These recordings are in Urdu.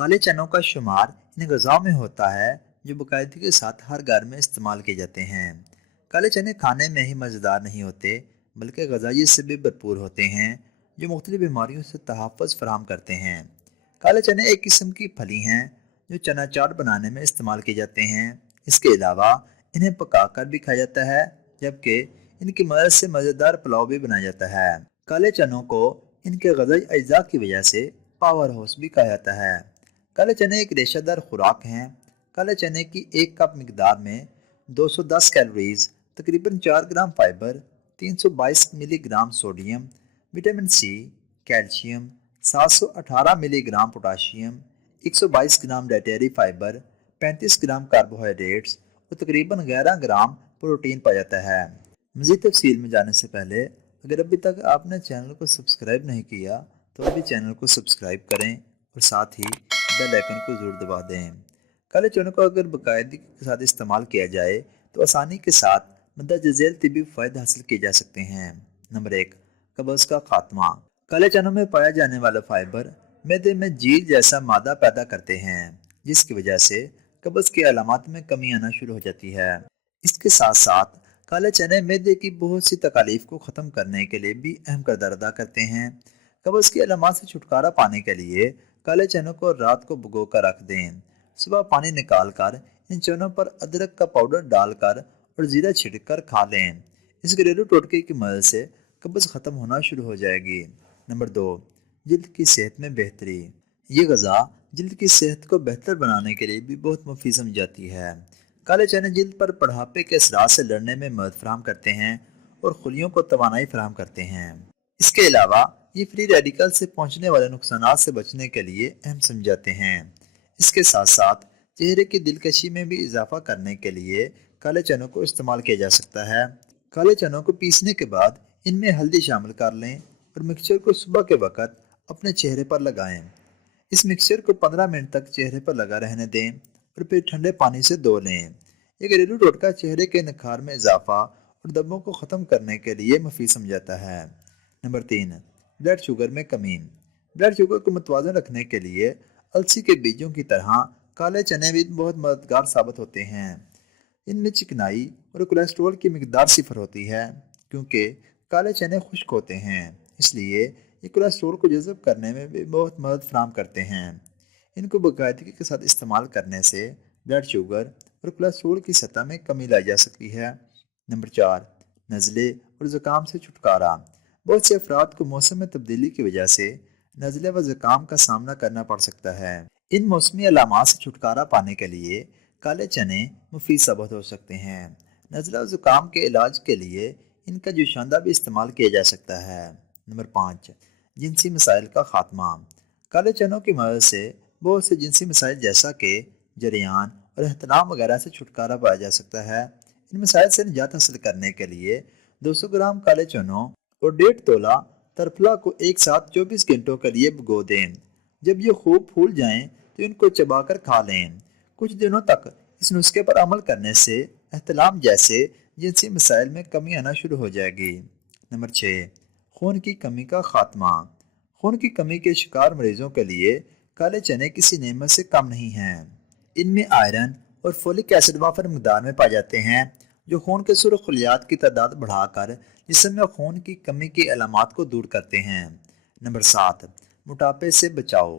کالے چنوں کا شمار ان غذاؤں میں ہوتا ہے جو باقاعدگی کے ساتھ ہر گھر میں استعمال کیے جاتے ہیں۔ کالے چنے کھانے میں ہی مزیدار نہیں ہوتے بلکہ غذائیت سے بھی بھرپور ہوتے ہیں جو مختلف بیماریوں سے تحفظ فراہم کرتے ہیں۔ کالے چنے ایک قسم کی پھلی ہیں جو چنا چاٹ بنانے میں استعمال کیے جاتے ہیں۔ اس کے علاوہ انہیں پکا کر بھی کھایا جاتا ہے جبکہ ان کی مدد سے مزیدار پلاؤ بھی بنایا جاتا ہے۔ کالے چنوں کو ان کے غذائی اجزاء کی وجہ سے پاور ہاؤس بھی کہا جاتا ہے۔ کالے چنے ایک ریشہ دار خوراک ہیں۔ کالے چنے کی ایک کپ مقدار میں 210 کیلوریز، تقریباً 4 gram fibre, 322 milligram sodium, vitamin C, calcium, 718 milligram potassium, 122 gram dietary fibre, 35 gram carbohydrates اور تقریباً 11 گرام پروٹین پایا جاتا ہے۔ مزید تفصیل میں جانے سے پہلے اگر ابھی تک آپ نے چینل کو سبسکرائب نہیں کیا تو ابھی چینل کو سبسکرائب کریں اور ساتھ ہی بیل آئیکن کو ضرور دبا دیں۔ کالے چنوں کو اگر باقاعدگی کے ساتھ استعمال کیا جائے تو آسانی کے ساتھ مندرجہ ذیل طبی فوائد حاصل کیے جا سکتے ہیں۔ نمبر 1، قبض کا خاتمہ۔ کالے چنوں میں پایا جانے والا فائبر معدے میں جیل جیسا مادہ پیدا کرتے ہیں جس کی وجہ سے قبض کی علامات میں کمی آنا شروع ہو جاتی ہے۔ اس کے ساتھ ساتھ کالے چنے معدے کی بہت سی تکالیف کو ختم کرنے کے لیے بھی اہم کردار ادا کرتے ہیں۔ قبض کی علامات سے چھٹکارا پانے کے لیے کالے چنوں کو رات کو بھگو کر رکھ دیں۔ صبح پانی نکال کر ان چنوں پر ادرک کا پاؤڈر ڈال کر اور زیرہ چھڑک کر کھا لیں۔ اس گھریلو ٹوٹکے کی مدد سے قبض ختم ہونا شروع ہو جائے گی۔ نمبر 2، جلد کی صحت میں بہتری۔ یہ غذا جلد کی صحت کو بہتر بنانے کے لیے بھی بہت مفید سمجھی جاتی ہے۔ کالے چنے جلد پر بڑھاپے کے اثرات سے لڑنے میں مدد فراہم کرتے ہیں اور خلیوں کو توانائی فراہم کرتے ہیں۔ اس کے علاوہ یہ فری ریڈیکل سے پہنچنے والے نقصانات سے بچنے کے لیے اہم سمجھے جاتے ہیں۔ اس کے ساتھ ساتھ چہرے کی دلکشی میں بھی اضافہ کرنے کے لیے کالے چنوں کو استعمال کیا جا سکتا ہے۔ کالے چنوں کو پیسنے کے بعد ان میں ہلدی شامل کر لیں اور مکسچر کو صبح کے وقت اپنے چہرے پر لگائیں۔ اس مکسچر کو 15 منٹ تک چہرے پر لگا رہنے دیں اور پھر ٹھنڈے پانی سے دھو لیں۔ یہ گھریلو ٹوٹکا چہرے کے نکھار میں اضافہ اور دبوں کو ختم کرنے کے لیے مفید سمجھا جاتا ہے۔ نمبر 3، بلڈ شوگر میں کمی۔ بلڈ شوگر کو متوازن رکھنے کے لیے السی کے بیجوں کی طرح کالے چنے بھی بہت مددگار ثابت ہوتے ہیں۔ ان میں چکنائی اور کولیسٹرول کی مقدار صفر ہوتی ہے کیونکہ کالے چنے خشک ہوتے ہیں، اس لیے یہ کولیسٹرول کو جذب کرنے میں بھی بہت مدد فراہم کرتے ہیں۔ ان کو باقاعدگی کے ساتھ استعمال کرنے سے بلڈ شوگر اور کولیسٹرول کی سطح میں کمی لائی جا سکتی ہے۔ نمبر 4، نزلے اور زکام سے چھٹکارا۔ بہت سے افراد کو موسم میں تبدیلی کی وجہ سے نزلے و زکام کا سامنا کرنا پڑ سکتا ہے۔ ان موسمی علامات سے چھٹکارا پانے کے لیے کالے چنے مفید ثابت ہو سکتے ہیں۔ نزلہ و زکام کے علاج کے لیے ان کا جوشاندہ بھی استعمال کیا جا سکتا ہے۔ نمبر 5، جنسی مسائل کا خاتمہ۔ کالے چنوں کی مدد سے بہت سے جنسی مسائل جیسا کہ جریان اور احتلام وغیرہ سے چھٹکارا پایا جا سکتا ہے۔ ان مسائل سے نجات حاصل کرنے کے لیے 200 گرام کالے چنوں اور 1.5 تولہ ترفلا کو ایک ساتھ 24 گھنٹوں کے لیے بھگو دیں۔ جب یہ خوب پھول جائیں تو ان کو چبا کر کھا لیں۔ کچھ دنوں تک اس نسخے پر عمل کرنے سے احتلام جیسے جنسی مسائل میں کمی آنا شروع ہو جائے گی۔ نمبر 6، خون کی کمی کا خاتمہ۔ خون کی کمی کے شکار مریضوں کے لیے کالے چنے کسی نعمت سے کم نہیں ہیں۔ ان میں آئرن اور فولک ایسڈ وافر مقدار میں پائے جاتے ہیں جو خون کے سرخ خلیات کی تعداد بڑھا کر جسم میں خون کی کمی کی علامات کو دور کرتے ہیں۔ نمبر 7، موٹاپے سے بچاؤ۔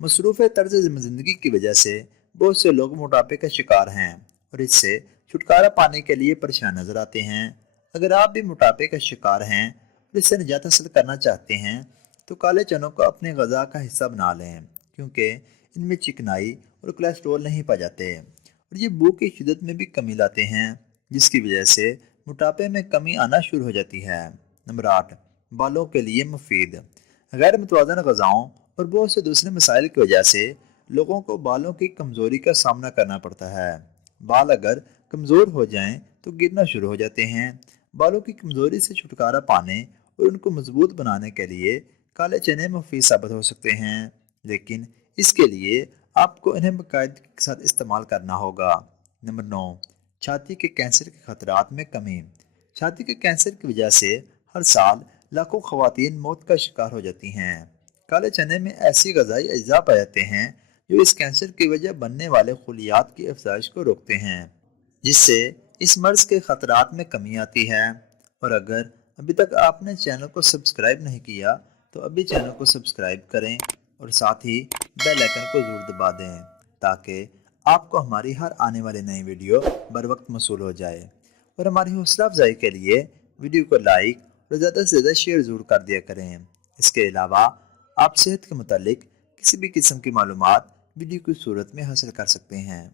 مصروف طرز زندگی کی وجہ سے بہت سے لوگ موٹاپے کا شکار ہیں اور اس سے چھٹکارا پانے کے لیے پریشان نظر آتے ہیں۔ اگر آپ بھی موٹاپے کا شکار ہیں اور اس سے نجات حاصل کرنا چاہتے ہیں تو کالے چنوں کو اپنے غذا کا حصہ بنا لیں کیونکہ ان میں چکنائی اور کولیسٹرول نہیں پائے جاتے اور یہ بھوک کی شدت میں بھی کمی لاتے ہیں جس کی وجہ سے موٹاپے میں کمی آنا شروع ہو جاتی ہے۔ نمبر 8، بالوں کے لیے مفید۔ غیر متوازن غذاؤں اور بہت سے دوسرے مسائل کی وجہ سے لوگوں کو بالوں کی کمزوری کا سامنا کرنا پڑتا ہے۔ بال اگر کمزور ہو جائیں تو گرنا شروع ہو جاتے ہیں۔ بالوں کی کمزوری سے چھٹکارا پانے اور ان کو مضبوط بنانے کے لیے کالے چنے مفید ثابت ہو سکتے ہیں، لیکن اس کے لیے آپ کو انہیں باقاعدگی کے ساتھ استعمال کرنا ہوگا۔ نمبر 9، چھاتی کے کینسر کے خطرات میں کمی۔ چھاتی کے کینسر کی وجہ سے ہر سال لاکھوں خواتین موت کا شکار ہو جاتی ہیں۔ کالے چنے میں ایسی غذائی اجزاء پائے جاتے ہیں جو اس کینسر کی وجہ بننے والے خلیات کی افزائش کو روکتے ہیں، جس سے اس مرض کے خطرات میں کمی آتی ہے۔ اور اگر ابھی تک آپ نے چینل کو سبسکرائب نہیں کیا تو ابھی چینل کو سبسکرائب کریں اور ساتھ ہی بیل آئکن کو ضرور دبا دیں تاکہ آپ کو ہماری ہر آنے والی نئی ویڈیو بر وقت موصول ہو جائے۔ اور ہماری حوصلہ افزائی کے لیے ویڈیو کو لائک اور زیادہ سے زیادہ شیئر ضرور کر دیا کریں۔ اس کے علاوہ آپ صحت کے متعلق کسی بھی قسم کی معلومات ویڈیو کی صورت میں حاصل کر سکتے ہیں۔